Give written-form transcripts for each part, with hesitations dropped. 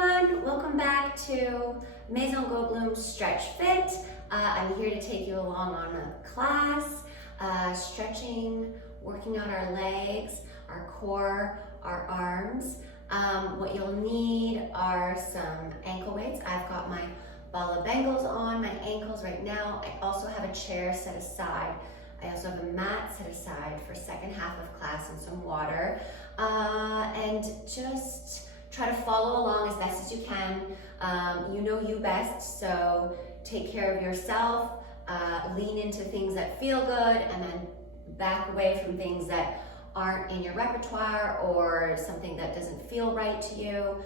everyone, welcome back to Maison Goldblum Stretch Fit. I'm here to take you along on a class, stretching, working out our legs, our core, our arms. What you'll need are some ankle weights. I've got my ball of bangles on my ankles right now. I also have a chair set aside. I also have a mat set aside for second half of class and some water. And just try to follow along as best as you can. You know you best, so take care of yourself. Lean into things that feel good and then back away from things that aren't in your repertoire or something that doesn't feel right to you.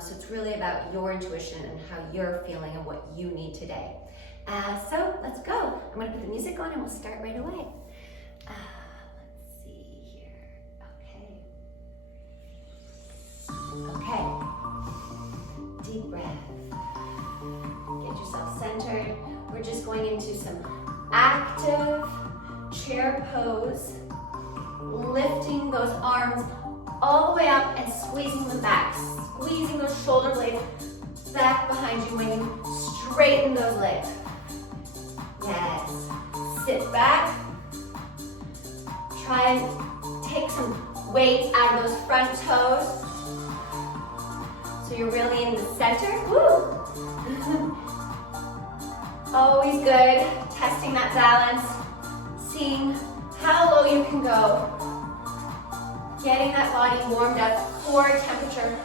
So it's really about your intuition and how you're feeling and what you need today. So let's go. I'm gonna put the music on and we'll start right away. Let's see here. Okay. Deep breath. Get yourself centered. We're just going into some active chair pose, lifting those arms all the way up and squeezing them back, squeezing those shoulder blades back behind you when you straighten those legs. Yes. Sit back. Try and take some weight out of those front toes. So you're really in the center. Woo! Always good. Testing that balance. Seeing how low you can go. Getting that body warmed up. Core temperature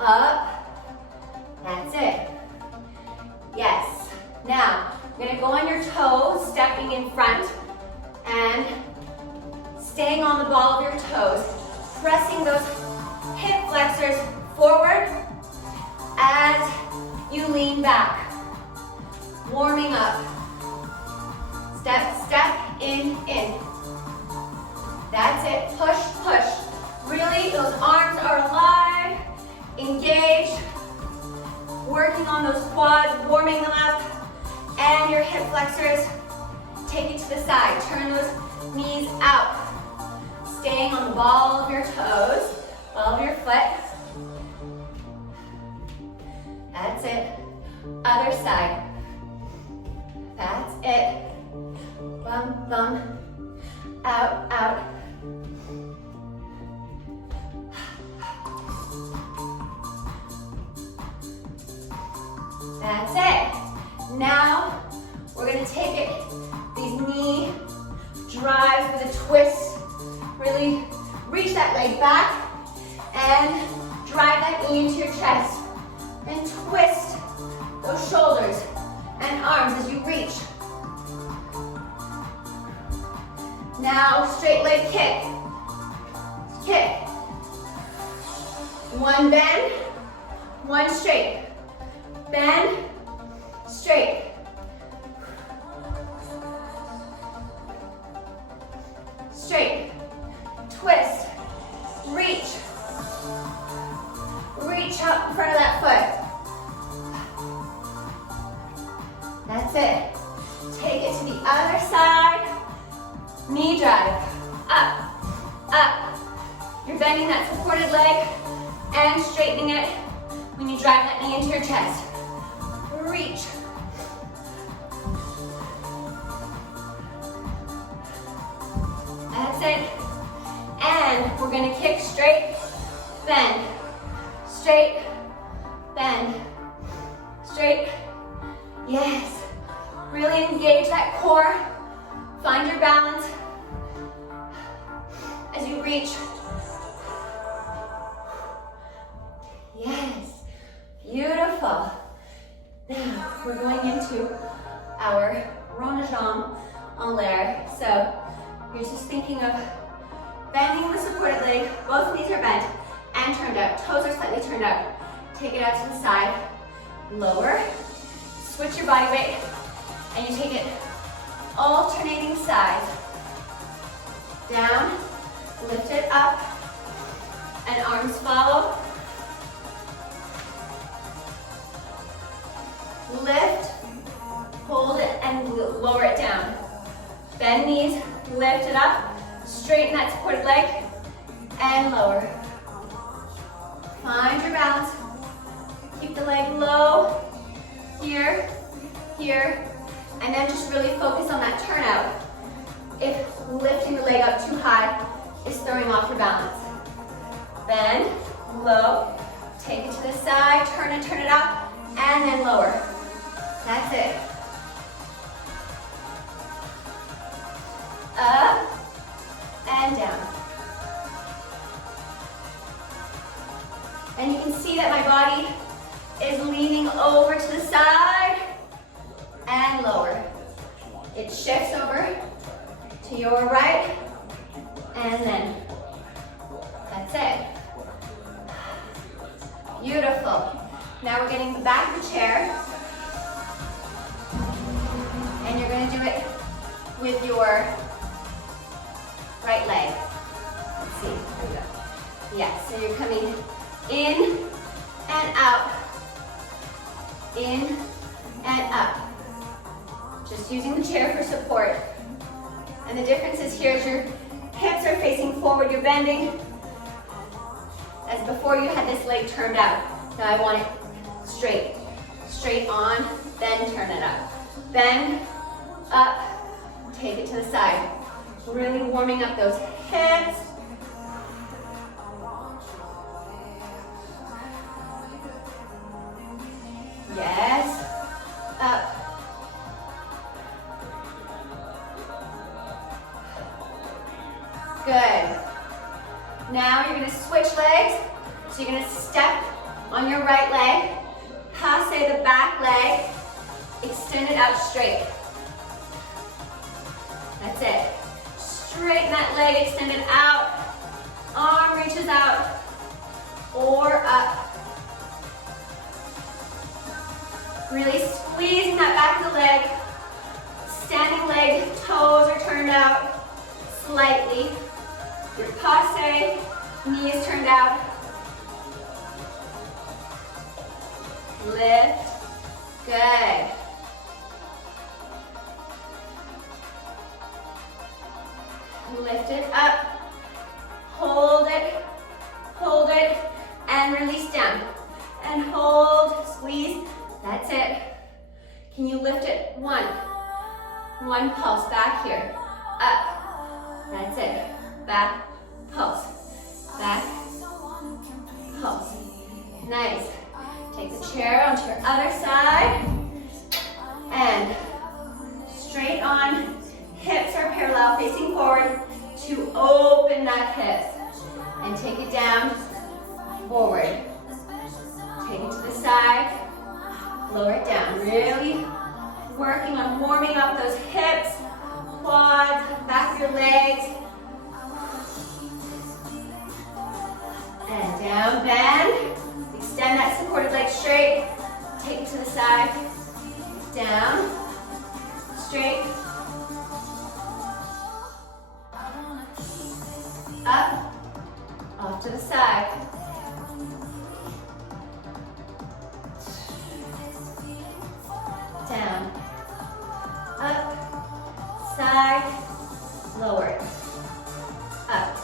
up. That's it. Yes. Now, you're gonna go on your toes, stepping in front and staying on the ball of your toes, pressing those hip flexors forward as you lean back, warming up. Step, step, in. That's it, push, push. Really, those arms are alive, engaged, working on those quads, warming them up, and your hip flexors, take it to the side. Turn those knees out. Staying on the ball of your toes, ball of your foot. That's it. Other side. That's it. Bum, bum. Out, out. That's it. Now, we're gonna take it, these knee drives with a twist. Really reach that leg back and drive that knee into your chest. And twist those shoulders and arms as you reach. Now, straight leg kick. Kick. One bend, one straight. Bend, straight. Straight. Twist. Reach. Reach up in front of that foot. That's it. Take it to the other side. Knee drive. Up, up. You're bending that supported leg and straightening it when you drive that knee into your chest. Reach. That's it. And we're gonna kick straight, bend. Straight, bend. Straight. Yes. Really engage that core. Find your balance as you reach. Yes. Beautiful. Now we're going into our rond-jambe en l'air. So you're just thinking of bending the supported leg. Both knees are bent and turned out. Toes are slightly turned out. Take it out to the side. Lower. Switch your body weight. And you take it alternating sides. Down. Lift it up. And arms follow. Lift, hold it, and lower it down. Bend knees, lift it up, straighten that supported leg, and lower. Find your balance. the leg low, here, here, and then just really focus on that turnout. If lifting the leg up too high is throwing off your balance. Bend, low, take it to the side, turn it up, and then lower. That's it. Up and down. And you can see that my body is leaning over to the side and lower. It shifts over to your right, and then that's it. Beautiful. Now we're getting back of the chair, and you're going to do it with your right leg. Let's see. There we go. Yes, so you're coming in and out, in and up. Just using the chair for support. And the difference is here is your hips are facing forward, you're bending. As before you had this leg turned out. Now I want it straight. Straight on, then turn it up. Bend, up, take it to the side. Really warming up those hips. Yes, up. Good. Now you're going to switch legs. So you're going to step on your right leg, passe the back leg, extend it out straight. That's it. Straighten that leg, extend it out. Arm reaches out or up. Really squeezing that back of the leg. Standing leg, toes are turned out slightly. Your passe, knee is turned out. Lift. Good. Lift it up. Hold it, and release down. And hold, squeeze. That's it. Can you lift it? One pulse back here. Up. That's it. Back, pulse. Back, pulse. Nice. Take the chair onto your other side. And straight on. Hips are parallel, facing forward to open that hip. And take it down, forward. Take it to the side. Lower it down, really working on warming up those hips, quads, back of your legs. And down, bend. Extend that supported leg straight. Take it to the side. Down, straight. Up, off to the side. Down, up, side, lower, up.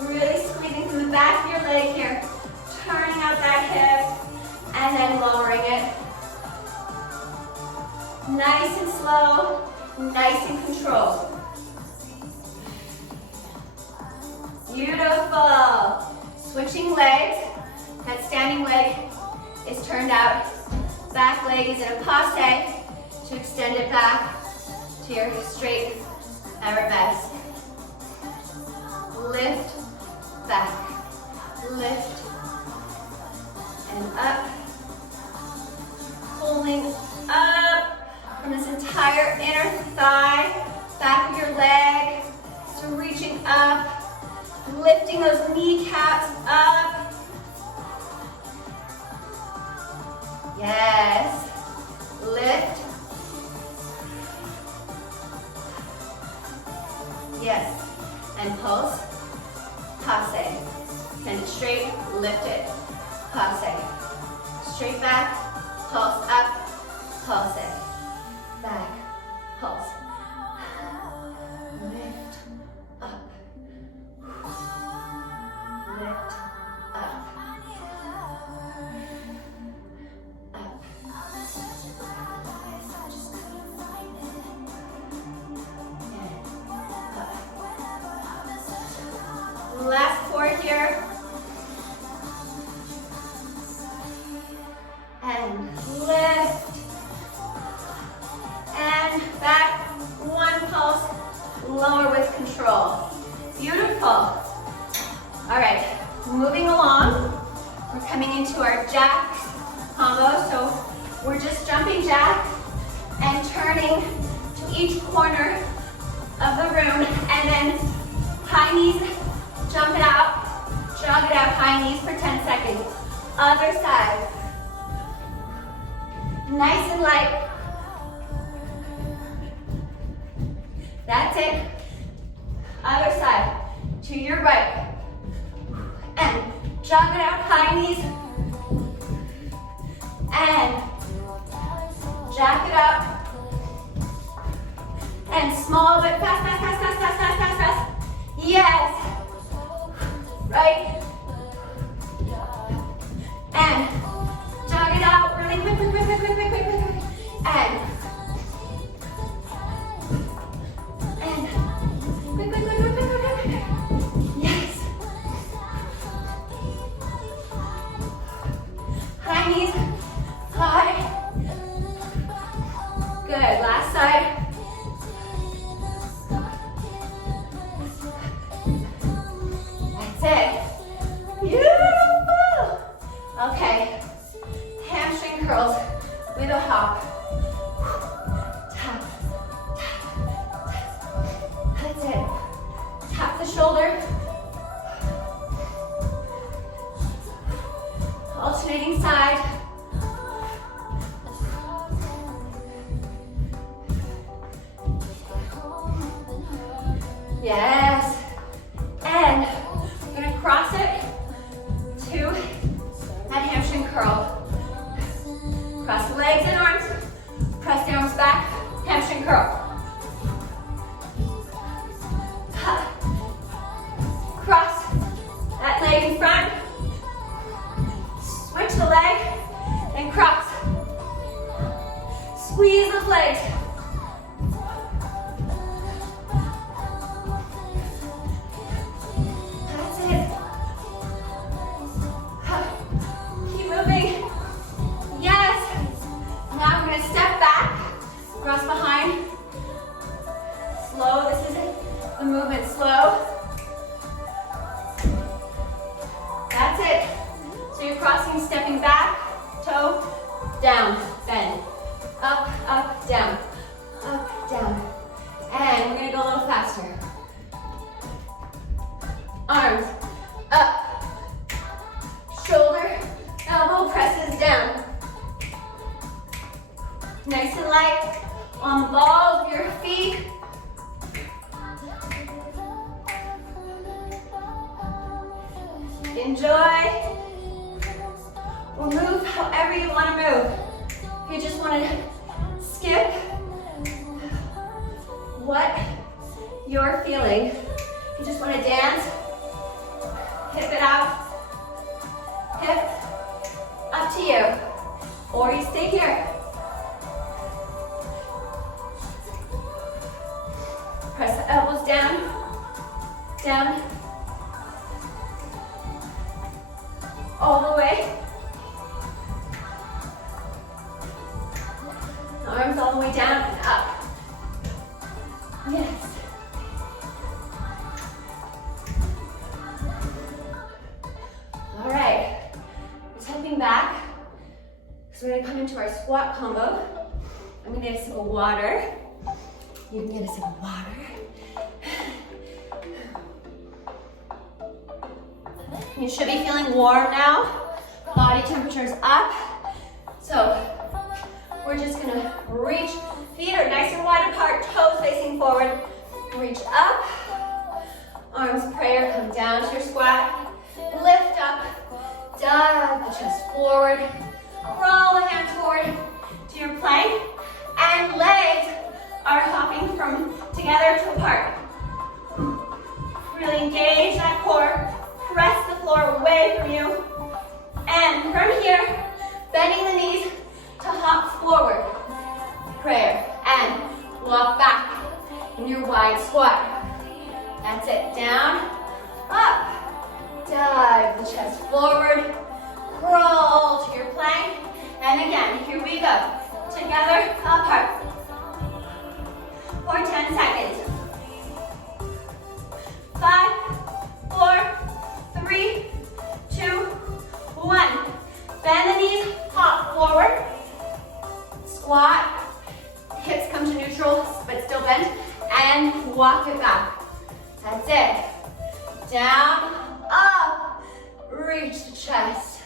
Really squeezing from the back of your leg here, turning out that hip, and then lowering it. Nice and slow, nice and controlled. Beautiful. Switching legs. That standing leg is turned out. Back leg is in a passe to extend it back to your straight arabesque. Lift, back, lift, and up. Pulling up from this entire inner thigh, back of your leg. So reaching up, lifting those kneecaps up. Yes. Lift. Yes. And pulse. Passe. Send it straight. Lift it. Passe. Straight back. Pulse up. Pulse it. Back. Pulse. Lift. Up. Lift. Up. Last 4 here. And lift. And back. 1 pulse. Lower with control. Beautiful. All right, moving along. We're coming into our jack combo. So we're just jumping jack and turning to each corner of the room, and then high knees, jump it out, jog it out, high knees for 10 seconds. Other side. Nice and light. That's it. Other side. To your right. And jog it out, high knees. And jack it up. And small but fast, fast, fast, fast, fast, fast, fast, fast. Yes. Right. And jog it out really quick, quick, quick, quick, quick, quick, quick, quick, quick. And quick, quick, quick, quick, quick, quick, quick, quick. Yes. High knees. High. Good. Last side. That's it. Beautiful. Okay. Hamstring curls with a hop. Tap, tap, tap. That's it. Tap the shoulder. Alternating side. Yes. And we're going to cross it to that hamstring curl. Cross the legs and arms. Press the arms back. Hamstring curl. Cross that leg in front. Switch the leg and cross. Squeeze those legs. That's it. Keep moving. Yes. Now we're going to step back, cross behind. Slow. This is the movement. Slow. That's it. So you're crossing, stepping back, toe, down, bend. Up, up, down. Up, down. And we're going to go a little faster. Arms up. Shoulder, elbow presses down. Nice and light on the balls of your feet. Enjoy. Or move however you want to move. If you just want to skip what you're feeling. If you just want to dance, hip it out. Hip, up to you. Or you stay here. Press the elbows down, down, all the way. Arms all the way down and up. Yes. All right. We're stepping back. So we're going to come into our squat combo. I'm going to get a sip of water. You can get a sip of water. You should be feeling warm now. Body temperature is up. So we're just gonna reach. Feet are nice and wide apart, toes facing forward. Reach up. Arms prayer, come down to your squat. Lift up. Dive the chest forward. Roll the hands forward to your plank. And legs are hopping from together to apart. Really engage that core. Press the floor away from you. And from here, bending the knees to hop forward. Prayer. And walk back in your wide squat. That's it. Down, up. reach the chest,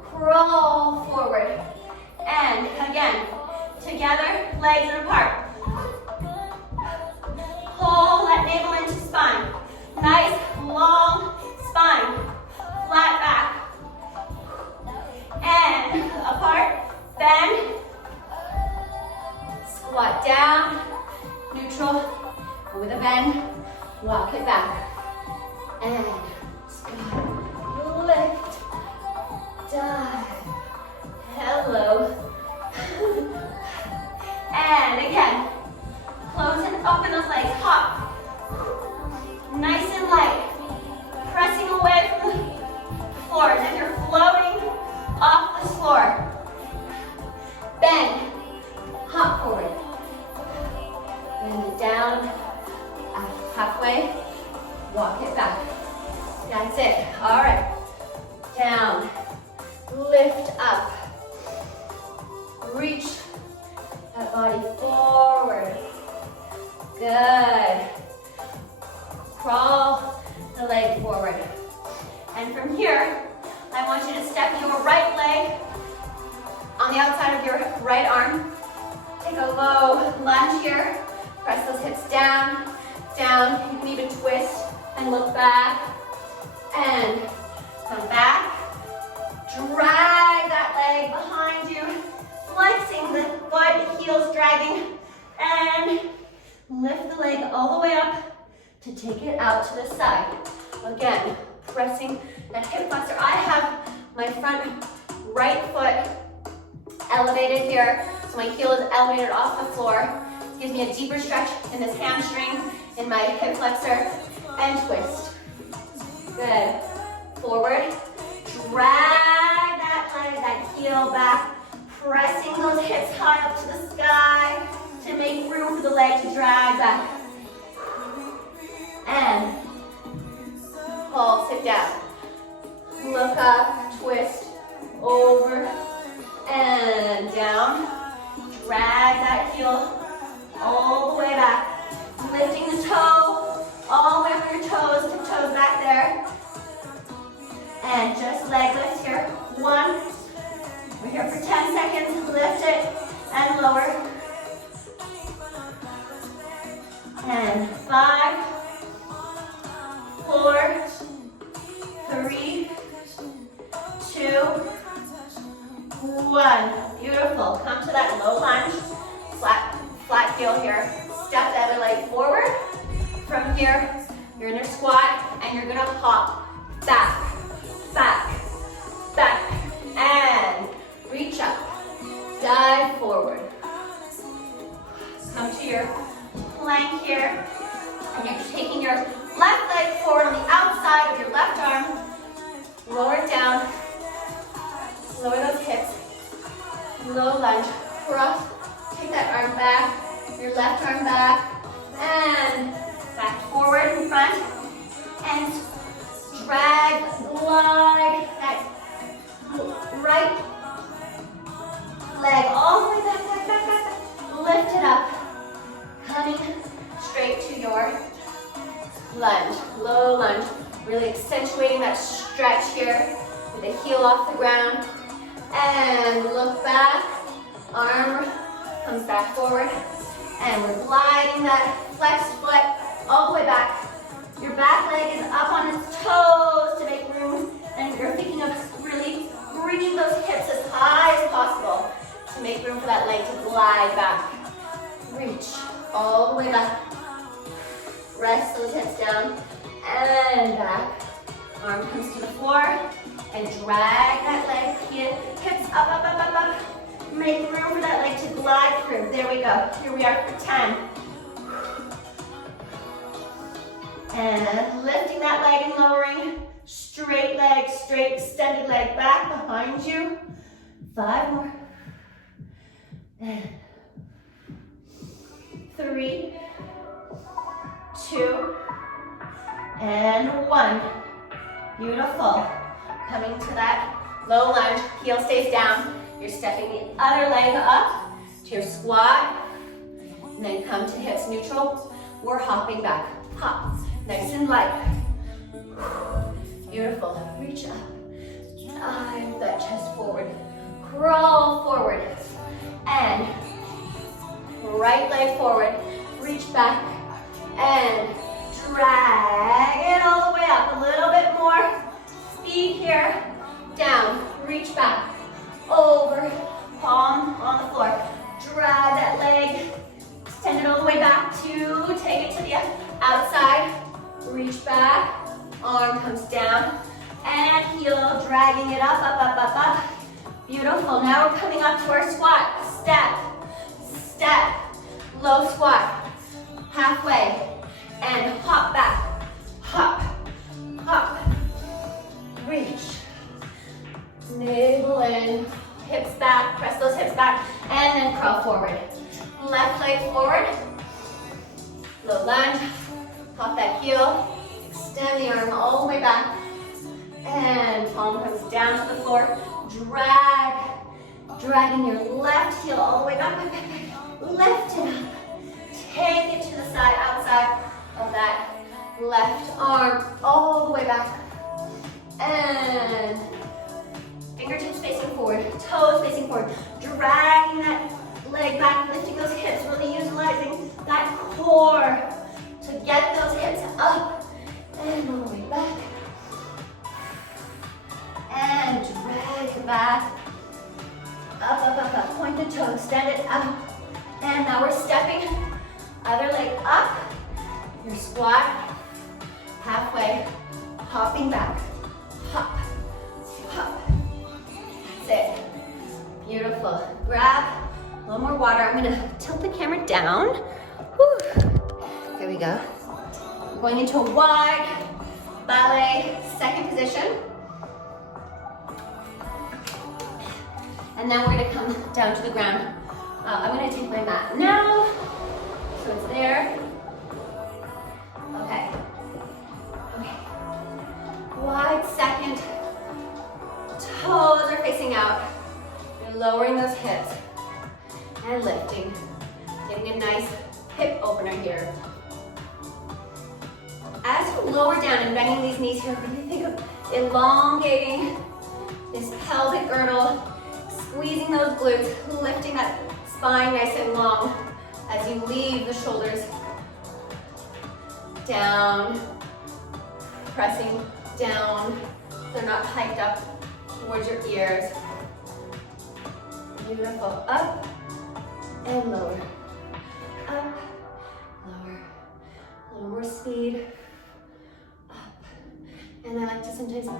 crawl forward, and again, together, legs are apart. Pull that navel into spine. Nice, long spine, flat back. And apart, bend, squat down, neutral, with a bend, walk it back. And squat, lift, dive, hello. And again, close and open those legs, hop. Nice and light, pressing away from the floor as if you're floating off the floor. Bend, hop forward. Bend it down, halfway, walk it back. That's it, all right. Down, lift up, reach that body forward. Good. Crawl the leg forward. And from here, I want you to step your right leg on the outside of your right arm. Take a low lunge here. Press those hips down, down. You can even twist and look back. And come back. Drag that leg behind you. Flexing the foot, heels dragging. And lift the leg all the way up to take it out to the side. Again, pressing that hip flexor. I have my front right foot elevated here, so my heel is elevated off the floor. Gives me a deeper stretch in this hamstring, in my hip flexor, and twist. Good. Forward. Drag that leg, that heel back, pressing those hips high up to the sky to make room for the leg to drag back. And pull, sit down. Look up, twist, over, and down. Drag that heel all the way back. Lifting the toe, all the way from your toes, tiptoes back there. And just leg lift here. 1. We're here for 10 seconds. Lift it and lower. And 5, 4, 3, 2, 1. Beautiful. Come to that low lunge. Flat heel here. Step the other leg forward. From here, you're in your squat and you're gonna hop back, back, back, and reach up. Dive forward. Come to your plank here, and you're taking your left leg forward on the outside of your left arm. Lower it down. Lower those hips. Low lunge. Cross. Take that arm back. Your left arm back. And back forward in front. And drag, glide that right leg all the way back, back, back, back, back. Lift it up. Coming straight to your lunge, low lunge. Really accentuating that stretch here with the heel off the ground. And look back, arm comes back forward. And we're gliding that flexed foot all the way back. Your back leg is up on its toes to make room. And you're thinking of really bringing those hips as high as possible to make room for that leg to glide back. Reach all the way back. Rest those hips down and back. Arm comes to the floor and drag that leg, hips up, up, up, up, up. Make room for that leg to glide through. There we go. Here we are for 10. And lifting that leg and lowering. Straight leg, straight extended leg back behind you. 5 more. And 3, 2, and 1. Beautiful. Coming to that low lunge, heel stays down. You're stepping the other leg up to your squat, and then come to hips neutral. We're hopping back. Hop. Nice and light. Beautiful. Reach up. leg forward, reach back, and drag it all the way up. A little bit more speed here. Down, reach back, over, palm on the floor. Drag that leg, extend it all the way back to take it to the outside. Reach back, arm comes down, and heel, dragging it up, up, up, up, up. Beautiful. Now we're coming up to our squat. Step, step, low squat, halfway, and hop back, hop, hop, reach, navel in, hips back, press those hips back, and then curl forward. Left leg forward, low lunge, pop that heel, extend the arm all the way back, and palm comes down to the floor. Dragging your left heel all the way back, back, back, back. Lift it up. Take it to the side, outside of that left arm, all the way back. And fingertips facing forward, toes facing forward. Dragging that leg back, lifting those hips, really utilizing that core to get those hips up and all the way back. And drag it back. Up, up, up, up. Point the toe, extend it up. And now we're stepping. Other leg up. Your squat. Halfway. Hopping back. Hop. Hop. That's it. Beautiful. Grab a little more water. I'm going to tilt the camera down. Whew. There we go. We're going into a wide ballet second position. And then we're gonna come down to the ground. I'm gonna take my mat now, so it's there. Okay. Okay. Wide second. Toes are facing out. You're lowering those hips and lifting. Getting a nice hip opener here. As you lower down and bending these knees here, really think of elongating this pelvic girdle. Squeezing those glutes, lifting that spine nice and long as you leave the shoulders down, pressing down. They're not hiked up towards your ears. Beautiful. Up and lower. Up, lower. A little more speed. Up. And I like to sometimes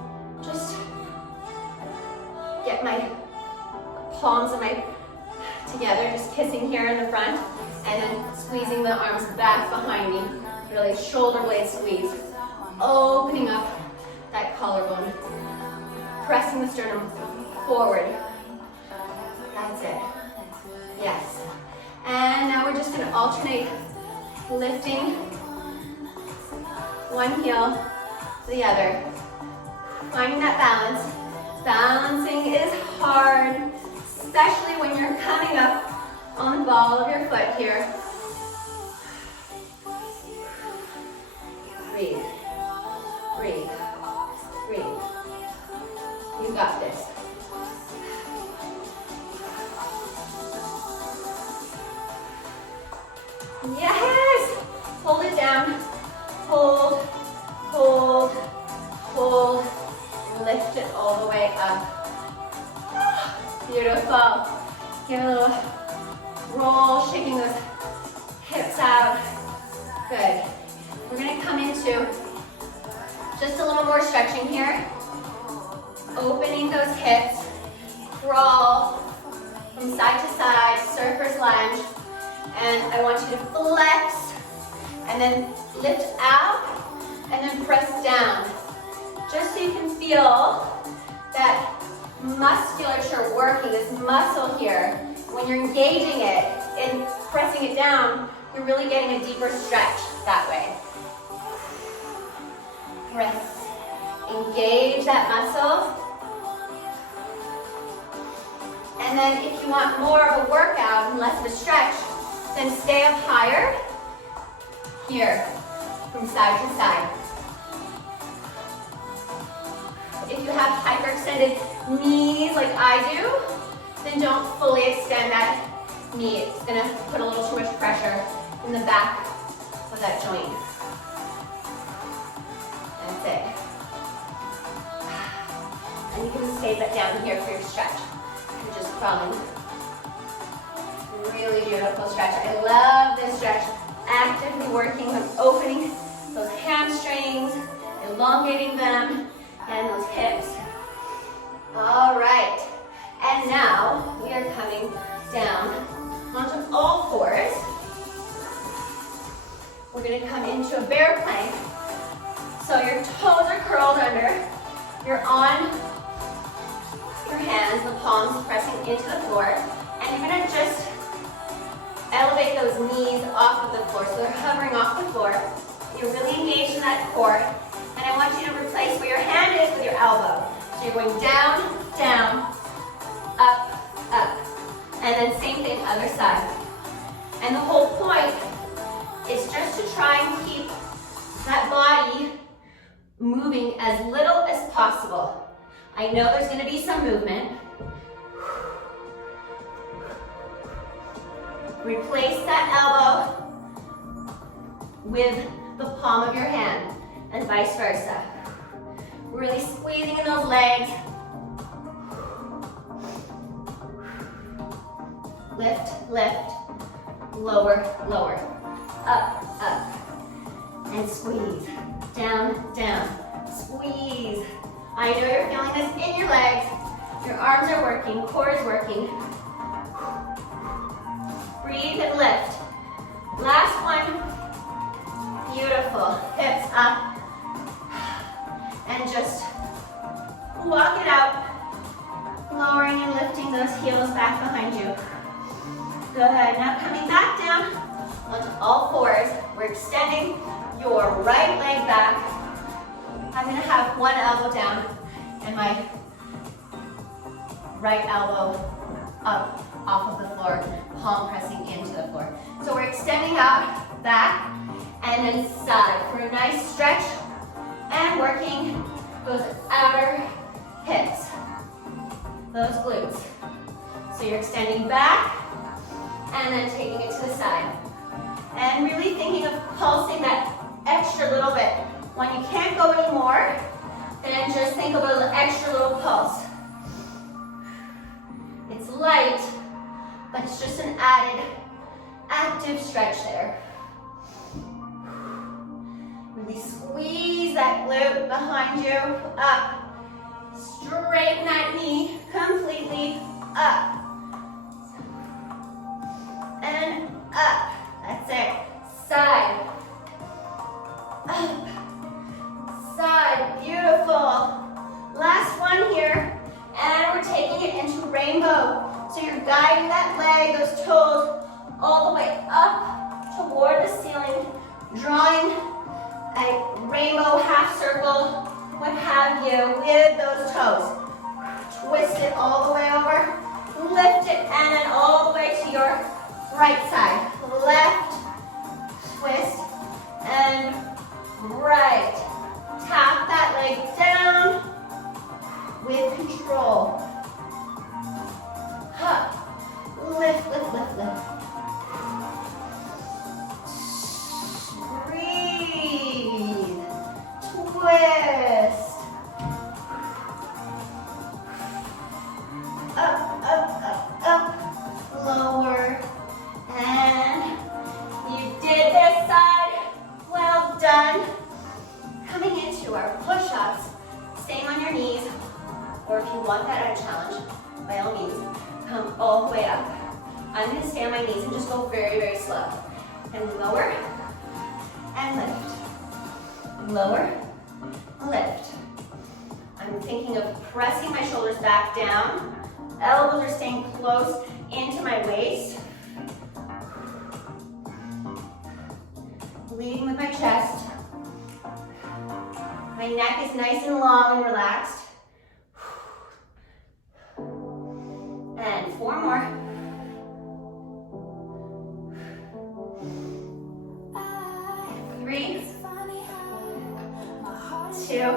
just get my palms of my together, just kissing here in the front, and then squeezing the arms back behind me. Really shoulder blade squeeze. Opening up that collarbone. Pressing the sternum forward. That's it. Yes. And now we're just going to alternate lifting one heel to the other. Finding that balance. Balancing is hard, especially when you're coming up on the ball of your foot here. Breathe, breathe, breathe. You got this. Yes! Hold it down. Hold, hold, hold. Lift it all the way up. Beautiful. Give it a little roll, shaking those hips out. Good. We're going to come into just a little more stretching here. Opening those hips. Crawl from side to side, surfer's lunge. And I want you to flex and then lift out and then press down. Just so you can feel that musculature working, this muscle here. When you're engaging it and pressing it down, you're really getting a deeper stretch that way. Press, engage that muscle. And then if you want more of a workout and less of a stretch, then stay up higher, here, from side to side. If you have hyperextended knees like I do, then don't fully extend that knee. It's gonna put a little too much pressure in the back of that joint. That's it. And you can stay down here for your stretch. You're just crawling. Really beautiful stretch. I love this stretch. Actively working on opening those hamstrings, elongating them, and those hips. All right. And now we are coming down onto all fours. We're going to come into a bear plank. So your toes are curled under. You're on your hands, the palms pressing into the floor. And you're going to just elevate those knees off of the floor. So they're hovering off the floor. You're really engaged in that core. And I want you to replace where your hand is with your elbow. So you're going down, down, up, up. And then same thing, other side. And the whole point is just to try and keep that body moving as little as possible. I know there's going to be some movement. Replace that elbow with the palm of your hand and vice versa. Really squeezing in those legs. Lift, lift, lower, lower, up, up, and squeeze, down, down, squeeze. I know you're feeling this in your legs. Your arms are working, core is working. Breathe and lift. Last one. Beautiful. Hips up. And just walk it out. Lowering and lifting those heels back behind you. Good. Now coming back down onto all fours. We're extending your right leg back. I'm going to have one elbow down and my right elbow up off of the floor, palm pressing into the floor. So we're extending out, back, and then side for a nice stretch and working those outer hips, those glutes. So you're extending back and then taking it to the side. And really thinking of pulsing that extra little bit. When you can't go anymore, then just think of an extra little pulse. It's light, but it's just an added active stretch there. Really squeeze that glute behind you, up. Straighten that knee completely, up. And up. That's it. Side. Up. Side. Beautiful. Last one here. And we're taking it into rainbow. So you're guiding that leg, those toes, all the way up toward the ceiling, drawing a rainbow half circle, what have you, with those toes. Twist it all the way over, lift it, and then all the way to your right side. Left, twist, and right. Tap that leg down with control. Up. Lift, lift, lift, lift. Breathe. Twist. Up, up, up, up. Lower. And you did this side. Well done. Coming into our push-ups. Staying on your knees. Or if you want that at a challenge, by all means, come all the way up. I'm going to stay on my knees and just go very, very slow. And lower and lift. Lower, lift. I'm thinking of pressing my shoulders back down. Elbows are staying close into my waist. Leading with my chest. My neck is nice and long and relaxed. And 4 more. 3, 2,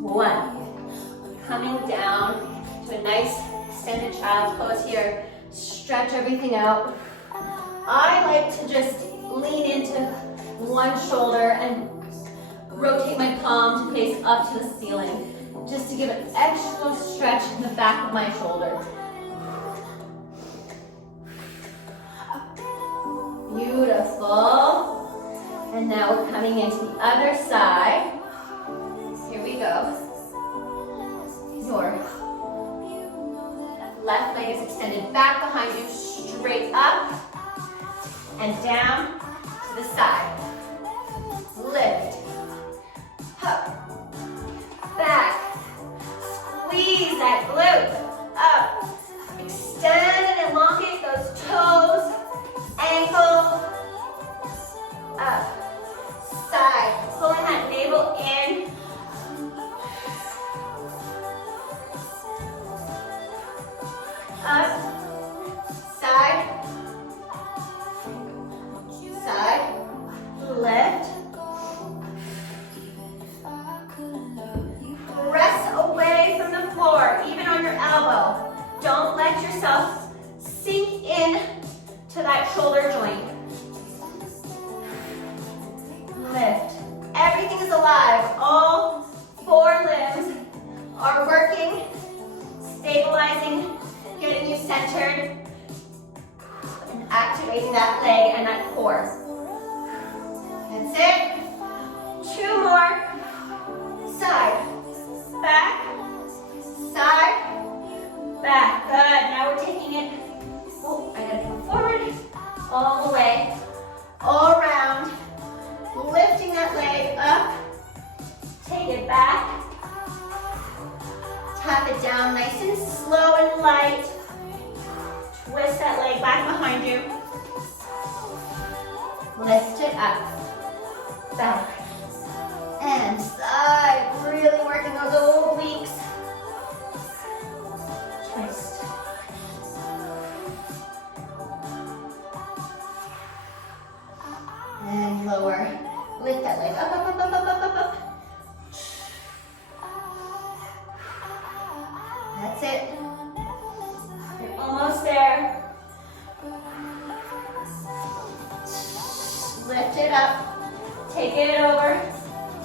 1. Coming down to a nice extended child's pose here. Stretch everything out. I like to just lean into one shoulder and rotate my palm to face up to the ceiling, just to give an extra stretch in the back of my shoulder. Beautiful. And now we're coming into the other side. Here we go. Your left leg is extended back behind you, straight up and down to the side. Lift. Up. Back. Squeeze that glute. Up. Extend and elongate those toes. Ankle. Up. Side. Pulling that navel in. Up, side, side, lift, press away from the floor, even on your elbow. Don't let yourself sink in to that shoulder joint. Lift. Everything is alive. All four limbs are working, stabilizing, getting you centered, and activating that leg and that core. That's it. Two more. Side, back, side, back. Good. Now we're taking it, I gotta come forward, all the way, all around, lifting that leg up, take it back, tap it down nice and slow and light. Twist that leg back behind you. Lift it up. Back. And side. Really working those obliques. Twist. And lower. Lift that leg up, up, up, up, up, up, up, up. That's it. You're almost there. Lift it up. Take it over.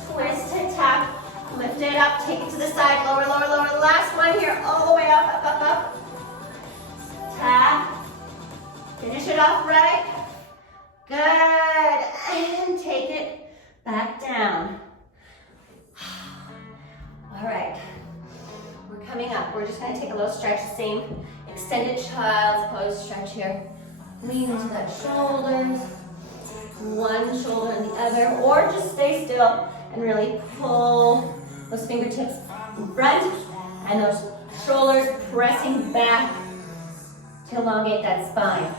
Twist it, tap. Lift it up. Take it to the side. Lower, lower, lower. Last one here. All the way up, up, up, up. Tap. Finish it off right. Good. And take it back down. All right. We're coming up. We're just going to take a little stretch. Same extended child's pose stretch here. Lean into that shoulders. One shoulder and the other. Or just stay still and really pull those fingertips in front and those shoulders pressing back to elongate that spine.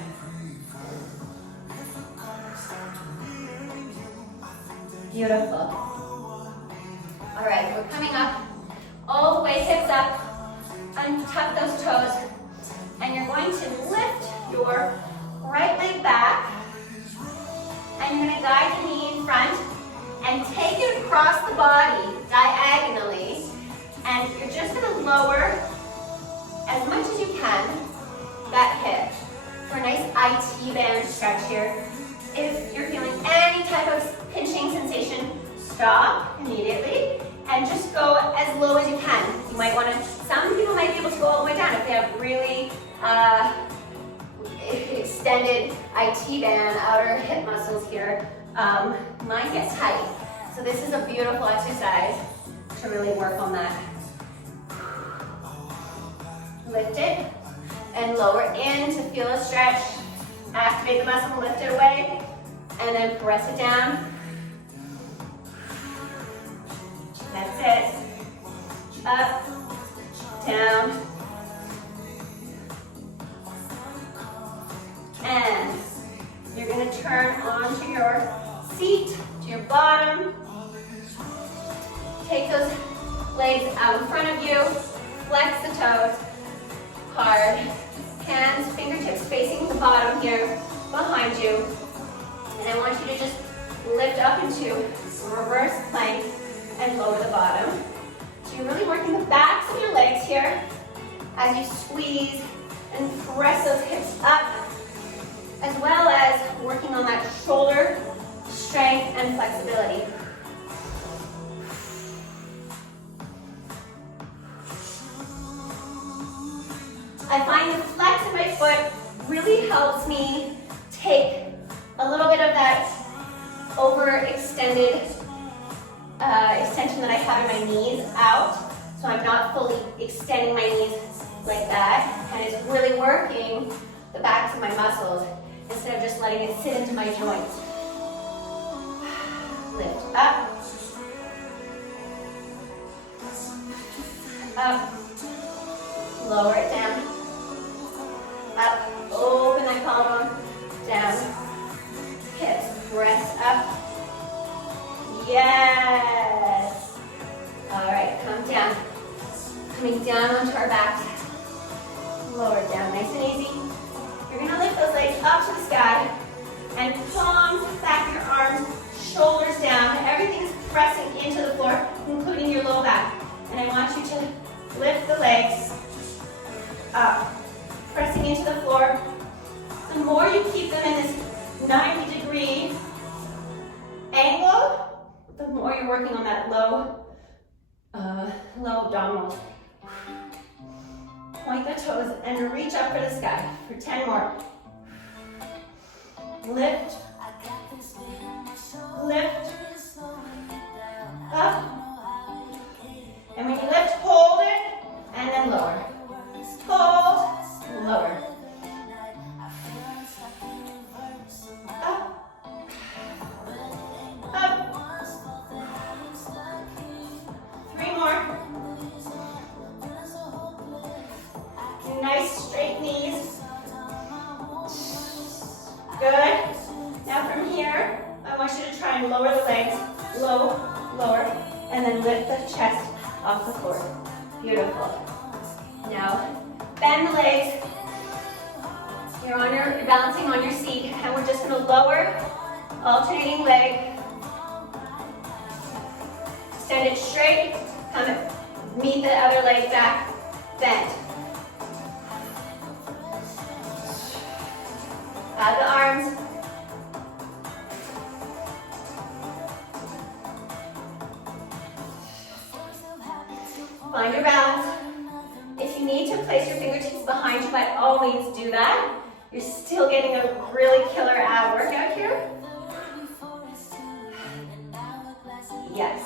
Beautiful. All right, we're coming up all the way, hips up, untuck those toes, and you're going to lift your right leg back, and you're going to guide the knee in front and take it across the body diagonally, and you're just going to lower as much as you can that hip for a nice IT band stretch here. If you're feeling any type of pinching sensation, stop immediately and just go as low as you can. You might want to, some people might be able to go all the way down if they have really extended IT band, outer hip muscles here. Mine get tight. So this is a beautiful exercise to really work on that. Lift it and lower in to feel a stretch. Activate the muscle, lift it away, and then press it down. That's it. Up, down, and you're going to turn onto your seat, to your bottom. Take those legs out in front of you, flex the toes, hard. Hands, fingertips facing the bottom here, behind you. And I want you to just lift up into reverse plank and lower the bottom. So you're really working the backs of your legs here as you squeeze and press those hips up, as well as working on that shoulder strength and flexibility. I find the flex in my foot really helps me take a little bit of that overextended extension that I have in my knees out, so I'm not fully extending my knees like that, and it's really working the backs of my muscles instead of just letting it sit into my joints. Lift up, up, lower it down, up, open that collarbone, down, hips, press up, yes. All right, come down, coming down onto our backs, lower it down, nice and easy. You're gonna lift those legs up to the sky and palms back your arms, shoulders down, everything's pressing into the floor, including your low back. And I want you to lift the legs up, pressing into the floor. The more you keep them in this 90-degree angle, the more you're working on that low abdominals. Point the toes and reach up for the sky for 10 more. Lift, lift, up. And when you lift, hold it, and then lower. Hold, lower. Up, up. 3 more. Nice straight knees. Good. Now from here, I want you to try and lower the legs, low, lower, and then lift the chest off the floor. Beautiful. Now, bend the legs. You're balancing on your seat, and we're just gonna lower, alternating leg. Extend it straight, come meet the other leg back, bend. Out the arms. Find your balance. If you need to place your fingertips behind you, by all means do that. You're still getting a really killer ab workout here. Yes.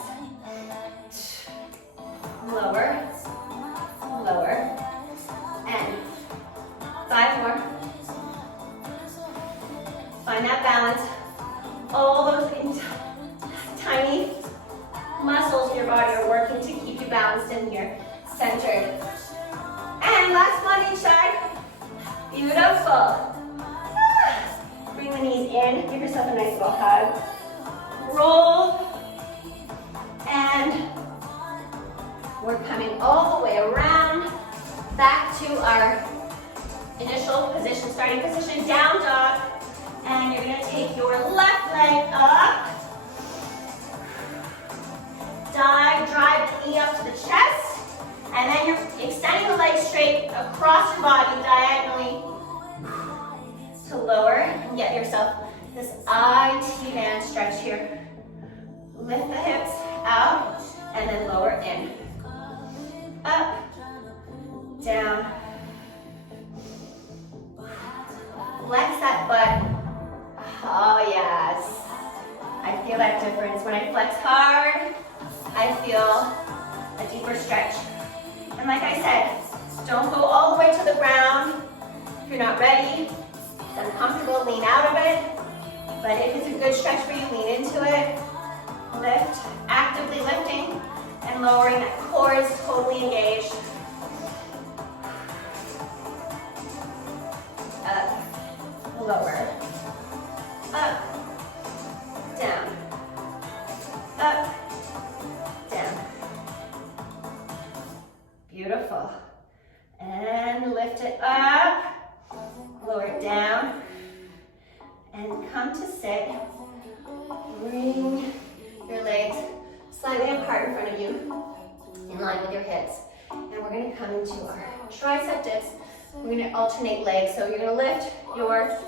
Lower, lower, and 5 more. Find that balance. All those tiny muscles in your body are working to keep you balanced in here, centered. And last one each side. Beautiful. Bring the knees in. Give yourself a nice little hug. Roll. And we're coming all the way around back to our initial position, starting position, down dog. And you're gonna take your left leg up. Drive the knee up to the chest. And then you're extending the leg straight across your body diagonally to lower and get yourself this IT band stretch here. Lift the hips out and then lower in. Up, down. Flex that butt. Oh yes. I feel that difference. When I flex hard, I feel a deeper stretch. And like I said, don't go all the way to the ground. If you're not ready, it's uncomfortable, lean out of it. But if it's a good stretch for you, lean into it. Lift, actively lifting and lowering. That core is totally engaged. Up, lower, up, down, up, down. Beautiful. And lift it up, lower it down, and come to sit. Bring your legs slightly apart in front of you, in line with your hips. And we're gonna come into our tricep dips. We're gonna alternate legs. So you're gonna lift your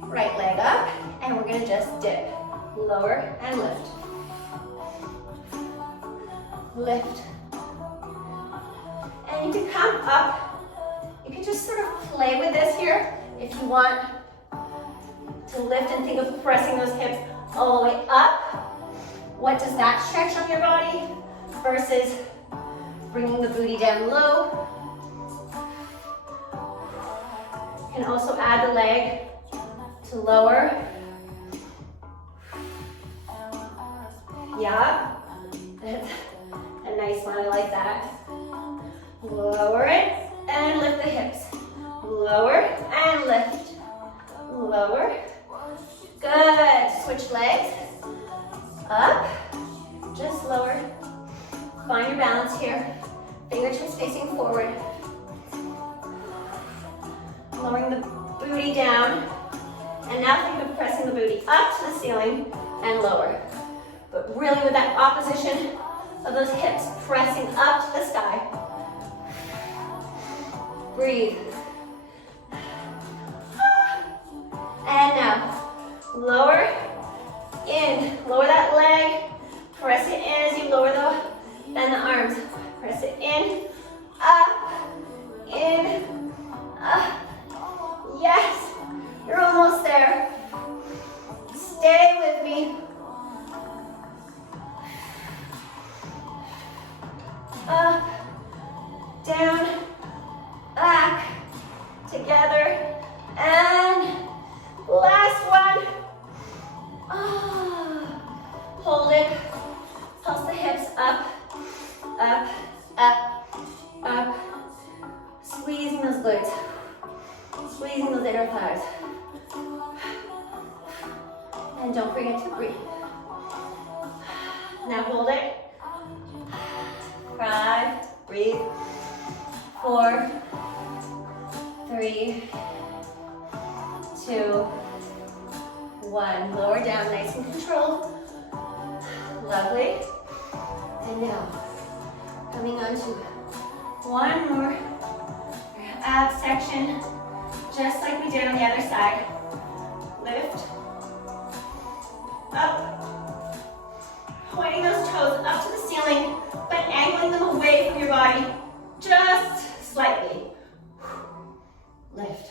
right leg up, and we're gonna just dip. Lower and lift. Lift. And you can come up. You can just sort of play with this here if you want to lift and think of pressing those hips all the way up. What does that stretch on your body versus bringing the booty down low? You can also add the leg to lower. Yeah, that's a nice one, I like that. Lower it and lift the hips. Lower and lift. Lower. Good. Switch legs. Up. Just lower. Find your balance here. Fingertips facing forward. Lowering the booty down. And now think of pressing the booty up to the ceiling and lower. But really with that opposition of those hips pressing up to the sky. Breathe. And now, lower in. Lower that leg. Press it in as you lower bend the arms. Press it in, up, in, up. Yes, you're almost there. Stay with me. Up, down, back, together, and last one. Hold it. Pulse the hips up, up, up, up. Squeezing those glutes. Squeezing those inner thighs. And don't forget to breathe. Now hold it. 5, breathe. 4, 3, 2, 1. Lower down, nice and controlled. Lovely. And now, coming on to one more ab section, just like we did on the other side. Lift. Up. Pointing those toes up to the ceiling, but angling them away from your body, just slightly. Lift.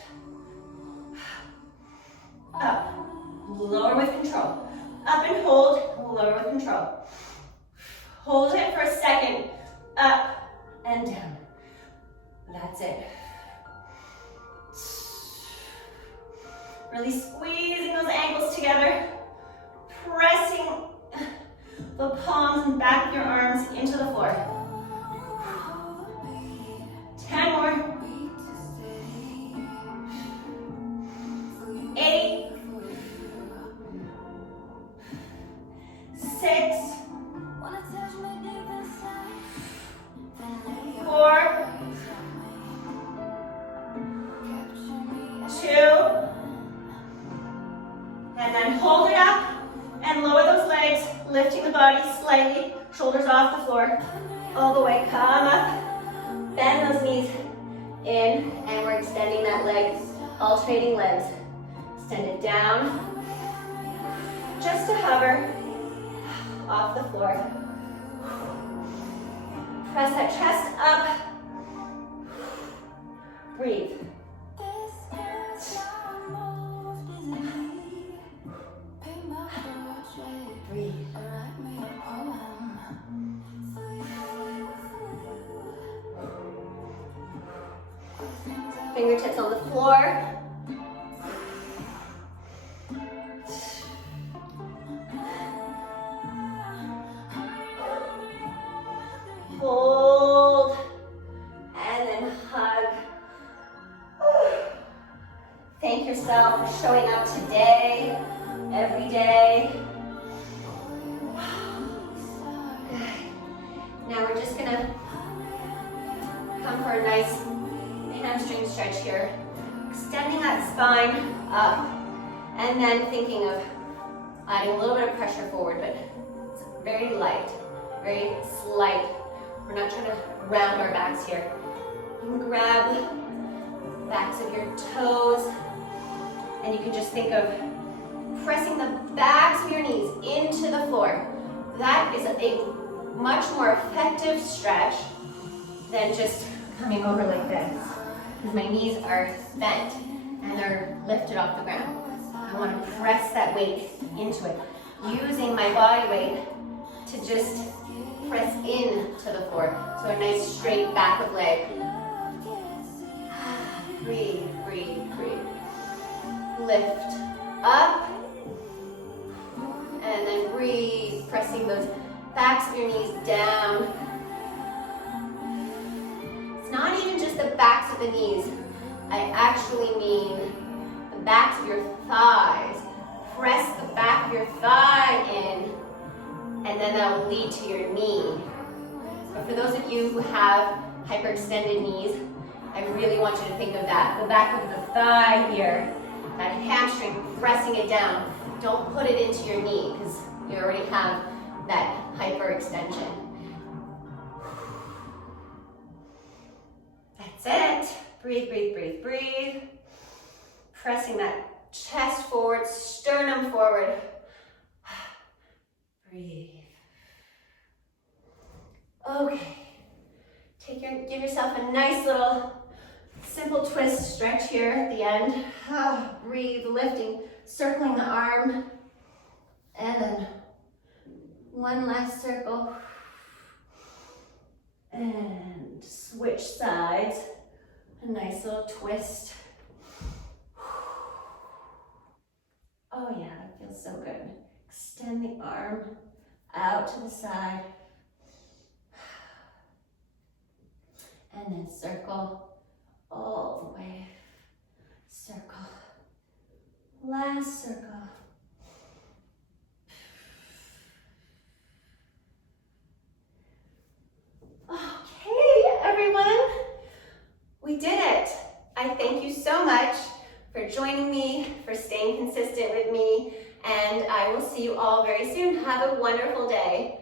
Up. Lower with control. Up and hold. Lower with control. Hold it for a second. Up and down. That's it. Really squeezing those ankles together. Pressing the palms and back of your arms into the floor. 10 more. 8. 6. 4. 2. And then hold it up and lower those legs, lifting the body slightly, shoulders off the floor, all the way. Come up, bend those knees in, and we're extending that leg, alternating legs. Extend it down, just to hover off the floor. Press that chest up. Breathe. Breathe. Fingertips on the floor. Hold, and then hug. Thank yourself for showing up today, every day. Now we're just gonna come for a nice hamstring stretch here. Extending that spine up, and then thinking of adding a little bit of pressure forward, but it's very light. very slight. We're not trying to round our backs here. You can grab the backs of your toes, and you can just think of pressing the backs of your knees into the floor. That is a much more effective stretch than just coming over like this, because my knees are bent and they're lifted off the ground. I want to press that weight into it, using my body weight to just press into the floor. So a nice straight back of leg. Breathe, breathe, breathe. Lift up, and then breathe, pressing those backs of your knees down. It's not even just the backs of the knees. I actually mean the backs of your thighs. Press the back of your thigh in, and then that will lead to your knee. But for those of you who have hyperextended knees, I really want you to think of that. The back of the thigh here, that hamstring, pressing it down. Don't put it into your knee, because you already have that hyperextension. That's it. Breathe, breathe, breathe, breathe. Pressing that chest forward, sternum forward. Breathe. Okay. Give yourself a nice little simple twist stretch here at the end. Breathe, lifting, circling the arm. And then one last circle. And switch sides. A nice little twist. Oh yeah, that feels so good. Extend the arm out to the side. And then circle all the way. Circle. Last circle. Okay, everyone. We did it. I thank you so much for joining me, for staying consistent with me, and I will see you all very soon. Have a wonderful day.